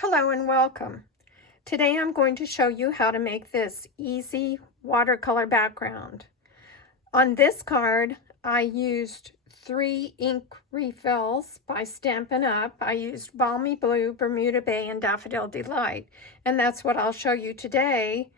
Hello and welcome. Today I'm going to show you how to make this easy watercolor background. On this card I used 3 ink refills by Stampin' Up. I used Balmy Blue, Bermuda Bay, and Daffodil Delight, and that's what I'll show you today.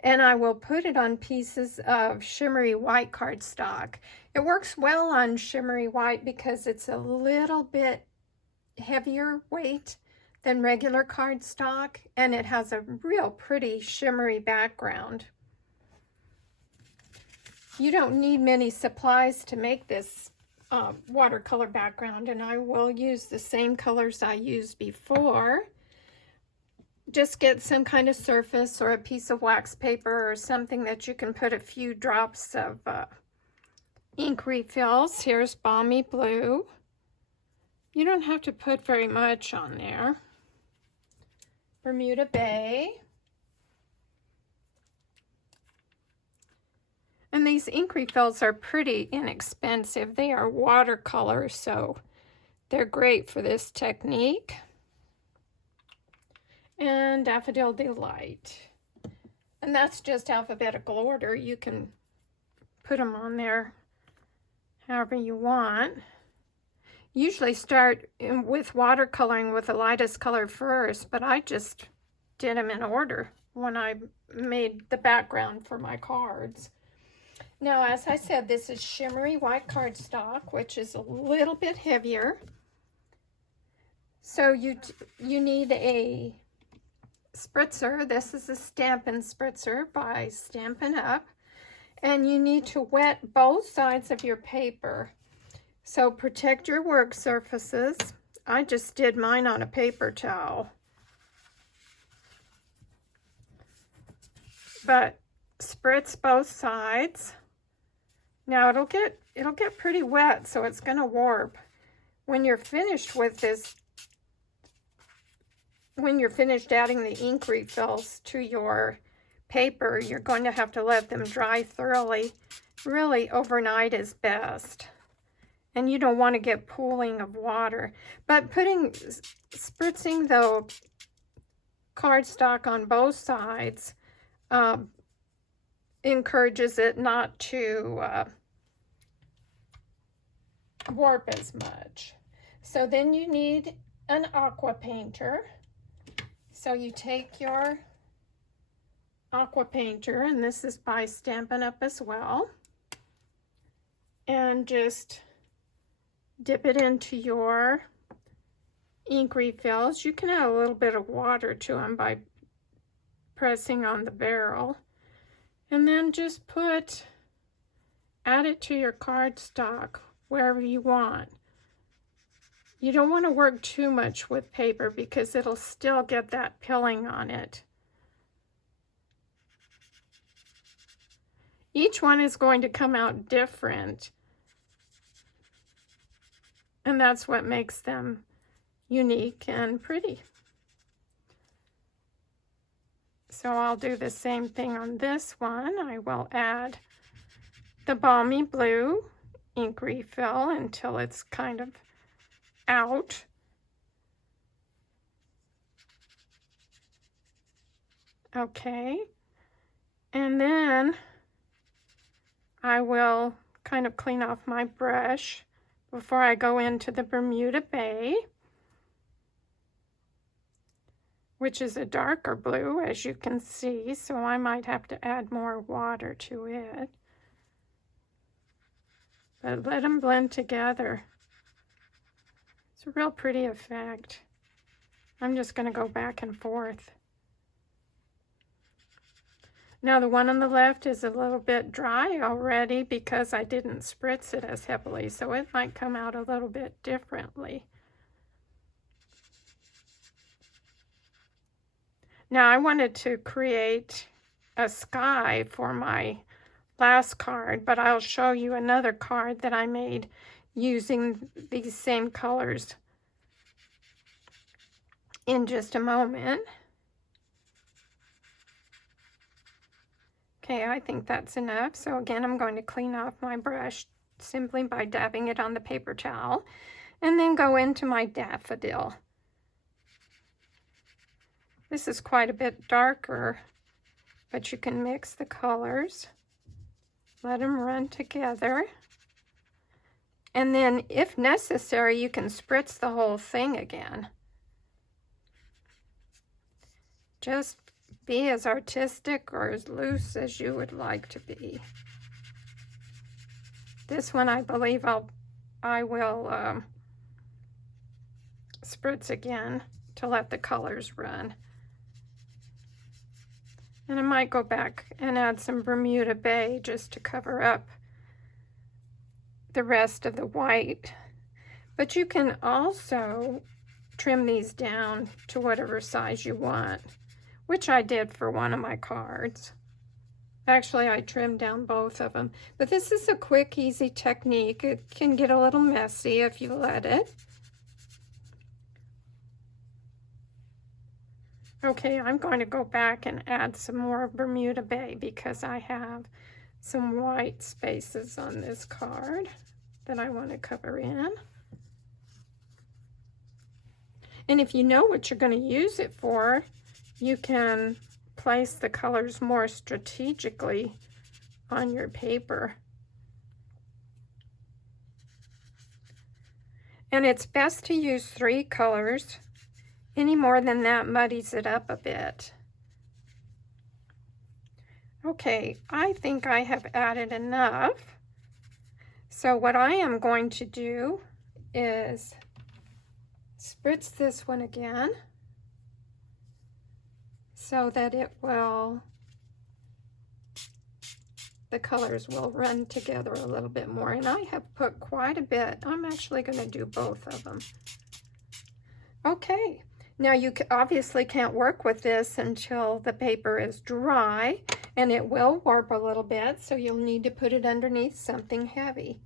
And I will put it on pieces of shimmery white cardstock. It works well on shimmery white because it's a little bit heavier weight than regular cardstock, and it has a real pretty shimmery background. You don't need many supplies to make this watercolor background, and I will use the same colors I used before. Just get some kind of surface or a piece of wax paper or something that you can put a few drops of ink refills. Here's Balmy Blue. You don't have to put very much on there. Bermuda Bay. And these ink refills are pretty inexpensive. They are watercolor, so they're great for this technique. And Daffodil Delight. And that's just alphabetical order. You can put them on there however you want. Usually start with watercoloring with the lightest color first, but I just did them in order when I made the background for my cards. Now, as I said, this is shimmery white cardstock, which is a little bit heavier. So you need a spritzer. This is a Stampin' Spritzer by Stampin' Up. And you need to wet both sides of your paper. So protect your work surfaces. I just did mine on a paper towel. But spritz both sides. Now it'll get pretty wet, so it's going to warp. When you're finished with this, when you're finished adding the ink refills to your paper, you're going to have to let them dry thoroughly. Really, overnight is best. And you don't want to get pooling of water. But spritzing the cardstock on both sides encourages it not to warp as much. So then you need an Aqua Painter. So you take your Aqua Painter, and this is by Stampin' Up as well, and just dip it into your ink refills. You can add a little bit of water to them by pressing on the barrel. And then just add it to your cardstock wherever you want. You don't want to work too much with paper because it'll still get that pilling on it. Each one is going to come out different. And that's what makes them unique and pretty. So I'll do the same thing on this one. I will add the Balmy Blue ink refill until it's kind of out. Okay. And then I will kind of clean off my brush before I go into the Bermuda Bay, which is a darker blue, as you can see, so I might have to add more water to it. But let them blend together. It's a real pretty effect. I'm just going to go back and forth. Now the one on the left is a little bit dry already because I didn't spritz it as heavily, so it might come out a little bit differently. Now I wanted to create a sky for my last card, but I'll show you another card that I made using these same colors in just a moment. Okay, I think that's enough. So again, I'm going to clean off my brush simply by dabbing it on the paper towel, and then go into my daffodil. This is quite a bit darker, but you can mix the colors. Let them run together. And then, if necessary, you can spritz the whole thing again. Just be as artistic or as loose as you would like to be. This one, I believe I will spritz again to let the colors run. And I might go back and add some Bermuda Bay just to cover up the rest of the white. But you can also trim these down to whatever size you want, which I did for one of my cards. Actually, I trimmed down both of them. But this is a quick, easy technique. It can get a little messy if you let it. Okay, I'm going to go back and add some more Bermuda Bay because I have some white spaces on this card that I want to cover in. And if you know what you're going to use it for, you can place the colors more strategically on your paper. And it's best to use 3 colors. Any more than that muddies it up a bit. Okay, I think I have added enough. So what I am going to do is spritz this one again so that the colors will run together a little bit more. And I have put quite a bit. I'm actually going to do both of them. Okay, now you obviously can't work with this until the paper is dry, and it will warp a little bit, so you'll need to put it underneath something heavy.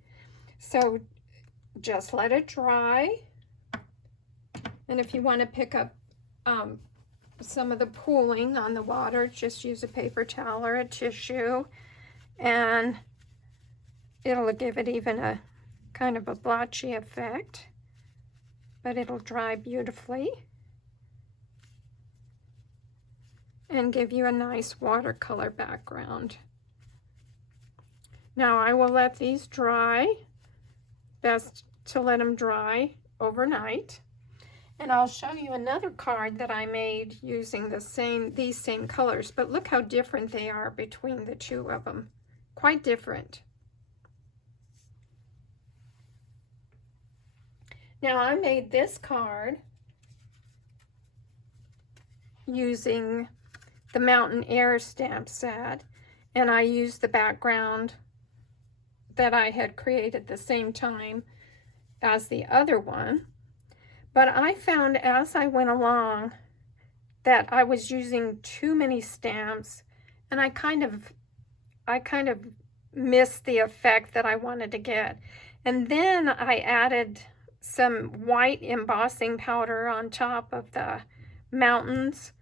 So just let it dry. And if you want to pick up some of the pooling on the water, just use a paper towel or a tissue, and it'll give it even a kind of a blotchy effect, but it'll dry beautifully and give you a nice watercolor background. Now I will let these dry. Best to let them dry overnight. And I'll show you another card that I made using these same colors, but look how different they are between the two of them. Quite different. Now I made this card using the Mountain Air stamp set, and I used the background that I had created the same time as the other one. But I found as I went along that I was using too many stamps, and I kind of missed the effect that I wanted to get. And then I added some white embossing powder on top of the mountains,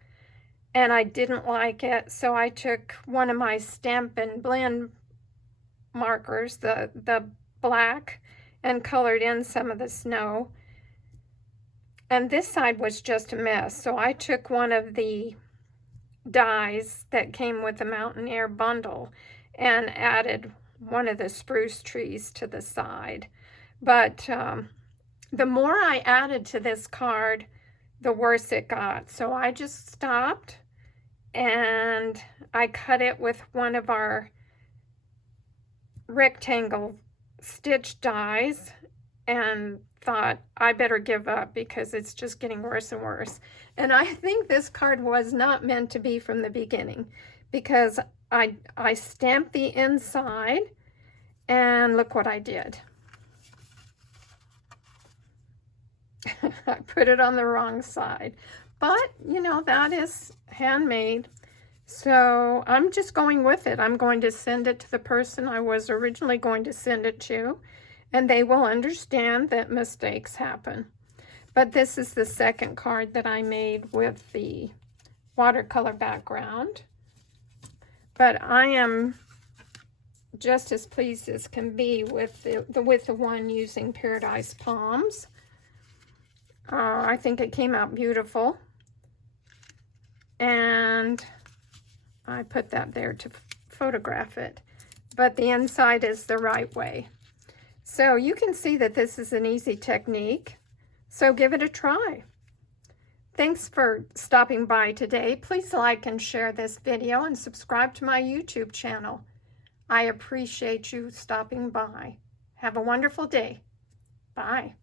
and I didn't like it, so I took one of my Stampin' Blend markers, the black, and colored in some of the snow. And this side was just a mess, so I took one of the dies that came with the Mountain Air bundle and added one of the spruce trees to the side. But the more I added to this card, the worse it got. So I just stopped and I cut it with one of our rectangle stitch dies and thought I better give up because it's just getting worse and worse. And I think this card was not meant to be from the beginning, because I stamped the inside and look what I did. I put it on the wrong side. But, you know, that is handmade. So I'm just going with it. I'm going to send it to the person I was originally going to send it to, and they will understand that mistakes happen. But this is the second card that I made with the watercolor background. But I am just as pleased as can be with the one using Paradise Palms. I think it came out beautiful. and I put that there to photograph it, but the inside is the right way. So you can see that this is an easy technique, so give it a try. Thanks for stopping by today. Please like and share this video and subscribe to my YouTube channel. I appreciate you stopping by. Have a wonderful day. Bye.